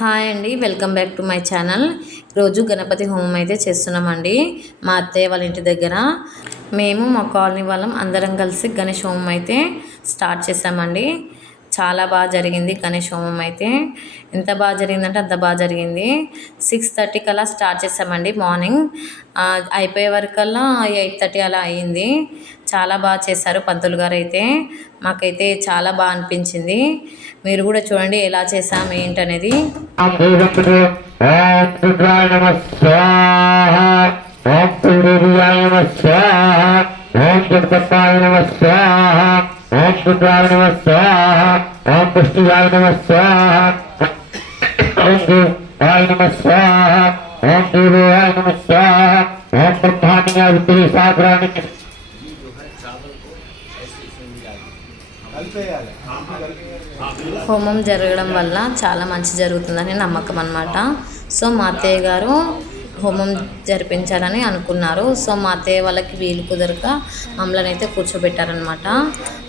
Hi అండి welcome back to my channel. రోజు గణపతి హోమం అయితే చేస్తున్నామండి. మా అత్తయ్య వాళ్ళ ఇంటి దగ్గర మేము మా కాలనీ వాళ్ళం అందరం కలిసి గణేష్ హోమం అయితే స్టార్ట్ చేసామండి చాలా బాగా జరిగింది గణేష్ హోమం అయితే. ఎంత బాగా జరిగిందంటే అంత బాగా జరిగింది. సిక్స్ థర్టీ కల్లా స్టార్ట్ చేసామండి మార్నింగ్. అయిపోయే వరకల్లా ఎయిట్ థర్టీ అలా అయ్యింది చాలా బాగా చేశారు పంతులు గారు అయితే. మాకైతే చాలా బాగా అనిపించింది. మీరు కూడా చూడండి ఎలా చేసాం ఏంటనేది. పూజంతుడు ఓం రుద్రాయ నమ స్వాహ. ఓం సూర్యాయ నమ స్వాహ ఓం జగదత్తాయ నమ స్వాహ ఓం రుద్రాయ నమ స్వాహ ఓం పుష్టియాయ నమ స్వాహ ఓం దేవాయ నమ సాగరానికి హోమం జరగడం వల్ల చాలా మంచి జరుగుతుందని నమ్మకం అనమాట సో మా అత్తయ్య గారు హోమం జరిపించాలని అనుకున్నారు. సో మా అత్తయ్య వాళ్ళకి వీలు కుదరక మమ్మల్ని అయితే కూర్చోబెట్టారనమాట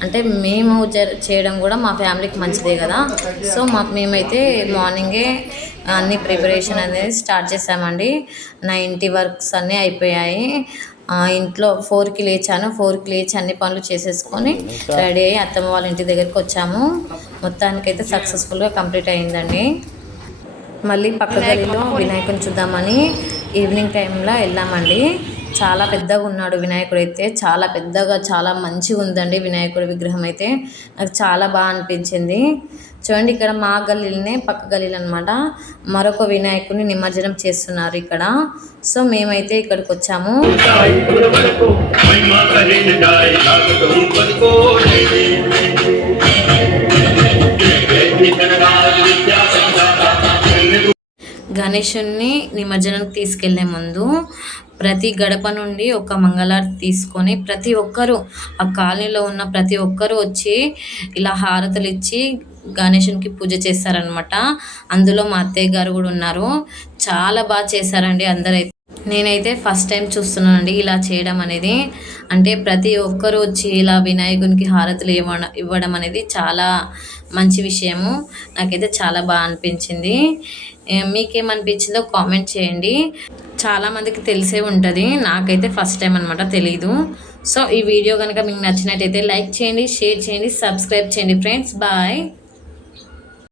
అంటే మేము జర చేయడం కూడా మా ఫ్యామిలీకి మంచిదే కదా. సో మా మేమైతే మార్నింగే అన్ని ప్రిపరేషన్ అనేది స్టార్ట్ చేసామండి. నా ఇంటి వర్క్స్ అన్నీ అయిపోయాయి. ఇంట్లో ఫోర్కి లేచాను. ఫోర్కి లేచి అన్ని పనులు చేసేసుకొని రెడీ అయ్యి అత్తమ్మ వాళ్ళ ఇంటి దగ్గరికి వచ్చాము. మొత్తానికైతే సక్సెస్ఫుల్గా కంప్లీట్ అయిందండి. మళ్ళీ పక్క గదిలో వినాయకుని చూద్దామని ఈవినింగ్ టైంలో వెళ్ళామండి. చాలా పెద్దగా ఉన్నాడు వినాయకుడు అయితే. చాలా పెద్దగా చాలా మంచిగా ఉందండి వినాయకుడి విగ్రహం అయితే. నాకు చాలా బాగా అనిపించింది. చూడండి ఇక్కడ మా గల్లీలనే పక్క గల్లీలు అనమాట మరొక వినాయకుడిని నిమజ్జనం చేస్తున్నారు ఇక్కడ. సో మేమైతే ఇక్కడికి వచ్చాము. గణేషుణ్ణి నిమజ్జనానికి తీసుకెళ్ళే ముందు ప్రతి గడప నుండి ఒక మంగళారతి తీసుకొని ప్రతి ఒక్కరూ ఆ కాలనీలో ఉన్న ప్రతి ఒక్కరూ వచ్చి ఇలా హారతులు ఇచ్చి గణేషునికి పూజ చేస్తారనమాట అందులో మా అత్తయ్య గారు కూడా ఉన్నారు. చాలా బాగా చేశారండి అందరైతే నేనైతే ఫస్ట్ టైం చూస్తున్నానండి ఇలా చేయడం అనేది. అంటే ప్రతి ఒక్కరూ వచ్చి ఇలా వినాయకునికి హారతులు ఇవ్వడం ఇవ్వడం అనేది చాలా మంచి విషయము. నాకైతే చాలా బాగా అనిపించింది. మీకేమనిపించిందో కామెంట్ చేయండి. చాలామందికి తెలిసే ఉంటుంది. నాకైతే ఫస్ట్ టైం అనమాట తెలీదు. సో ఈ వీడియో కనుక మీకు నచ్చినట్టయితే లైక్ చేయండి షేర్ చేయండి సబ్స్క్రైబ్ చేయండి ఫ్రెండ్స్ బాయ్